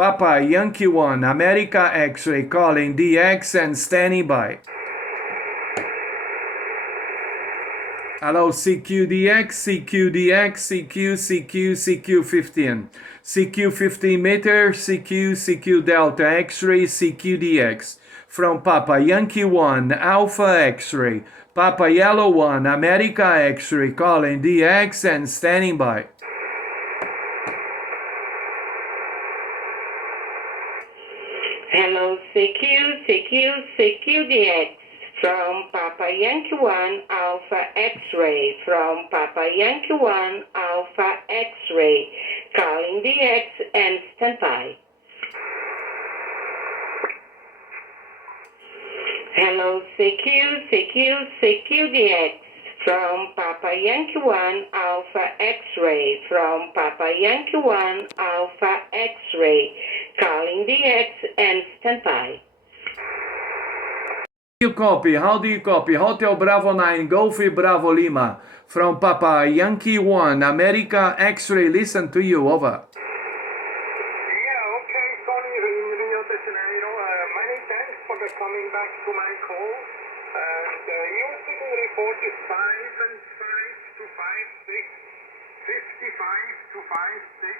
Papa Yankee 1, America X-ray, calling DX and standing by. Hello, CQDX, CQDX, CQ 15. CQ 15 meter, CQ Delta X-ray, CQDX. From Papa Yankee 1, Alpha X-ray, Papa Yellow 1, America X-ray, calling DX and standing by. Hello, CQDX. From Papa Yankee 1 Alpha X-ray, from Papa Yankee 1 Alpha X-ray, calling DX and standby. Hello, CQDX. From Papa Yankee 1 Alpha X-ray, from Papa Yankee 1 Alpha X-ray, calling DX and standby. How do you copy? Hotel Bravo 9, Golf Bravo Lima. From Papa Yankee 1, America X-ray, listen to you, over. Yeah, okay, Tony, in Rio de Janeiro. Many thanks for the coming back to my call. And your signal report is 5 and 5 to 5, 6, 55 to 5, 6.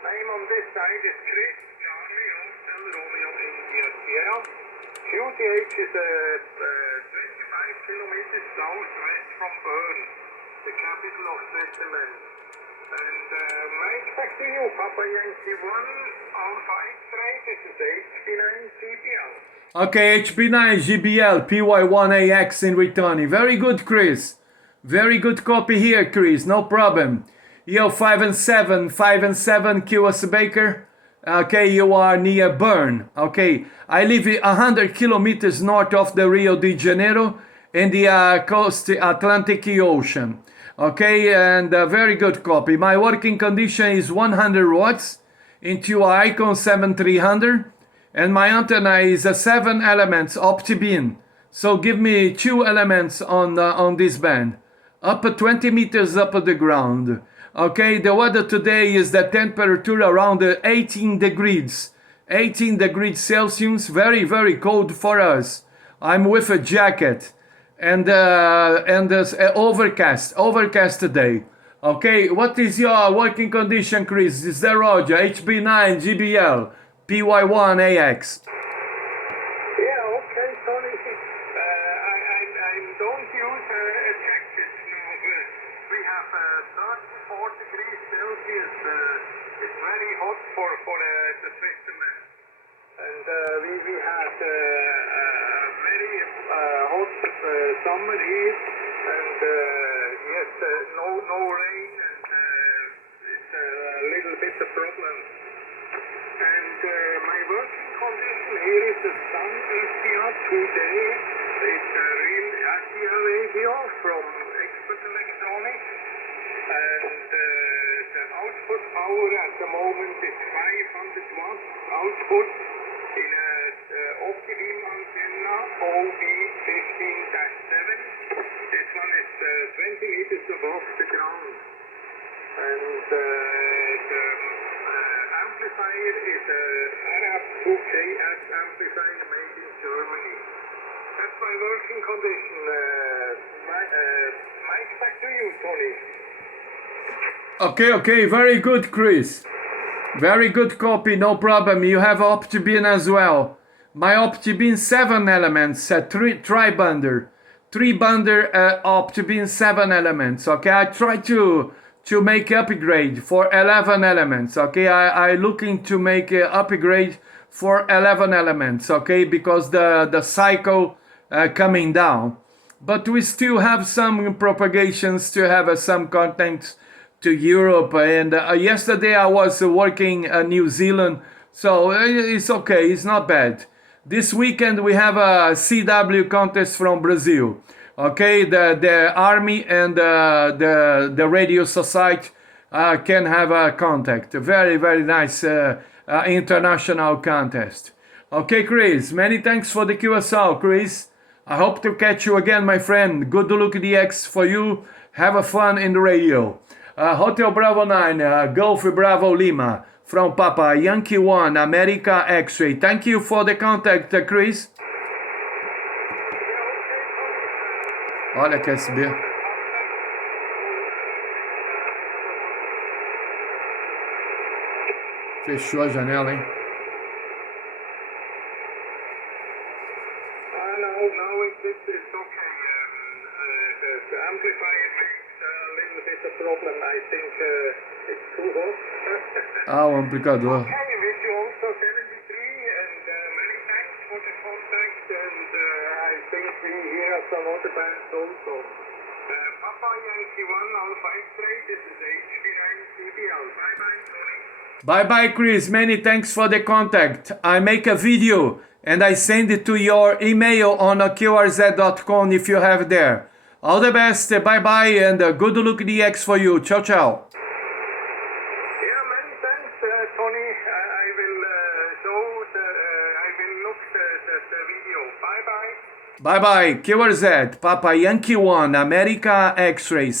Name on this side is Chris, Charlie, Hotel Romeo, India, Sierra. QTH is 25 kilometers southwest from Bern, the capital of Switzerland. And Mike, back to you, Papa Yankee 1, Alpha X-ray, this is HB9 GBL. Okay, HB9 GBL, PY1AX in returning. Very good, Chris. Very good copy here, Chris, no problem. Yo, 5 and 7, QS Baker. Okay, you are near Bern. Okay, I live 100 kilometers north of the Rio de Janeiro in the coast Atlantic Ocean. Okay, and very good copy. My working condition is 100 watts into Icon 7300, and my antenna is a 7 elements OptiBeam. So give me 2 elements on this band, up 20 meters up the ground. Okay, the weather today is the temperature around 18 degrees Celsius, very, very cold for us. I'm with a jacket and overcast today. Okay, what is your working condition, Chris? Is that Roger, HB9 GBL, PY1AX? Yeah, okay, Tony. I don't use a jacket, no. We have 34 degrees Celsius. It's very hot for the Switzerland. And we had very hot summer here. And yes, no rain. And it's a little bit a problem. And my working condition here is the sun ACR today. It's a real ACR radio from Expert Electronics. And the output power at the moment is 500 watts output in a OptiBeam antenna OB15-7. This one is 20 meters above the ground. And the amplifier is a Arab 2KS amplifier made in Germany. That's my working condition. Mike, back to you, Tony. Okay, very good, Chris. Very good copy, no problem. You have OptiBeam as well. My OptiBeam 7 elements, tri-bander. 3-bander OptiBeam 7 elements. Okay, I try to make upgrade for 11 elements. Okay, I looking to make an upgrade for 11 elements. Okay, because the cycle coming down. But we still have some propagations to have some content to Europe, and yesterday I was working New Zealand, so it's okay, it's not bad. This weekend we have a CW contest from Brazil. Okay, the army and the radio society can have a contact. Very, very nice international contest. Okay, Chris, many thanks for the QSL, Chris. I hope to catch you again, my friend. Good luck DX for you. Have a fun in the radio. Hotel Bravo 9, Golf Bravo Lima. from Papa Yankee 1 America X-ray. Thank you for the contact, Chris. Olha, QSB. Fechou a janela, hein? No, it's okay. The amplifier makes a little bit of problem. I think it's too hot. Ah, o amplificador. Okay, wish you also 73 and many thanks for the contact and I think we hear some other bands also. Papa Yankee 1 Alpha X-ray, this is HB9CBL. Bye-bye, Tony. Bye-bye, Chris. Many thanks for the contact. I make a video and I send it to your email on qrz.com if you have there. All the best. Bye-bye and good luck DX for you. Ciao, ciao. Yeah, many thanks, Tony. I will I will look the video. Bye-bye. Bye-bye. QRZ, Papa Yankee 1, America X-Ray.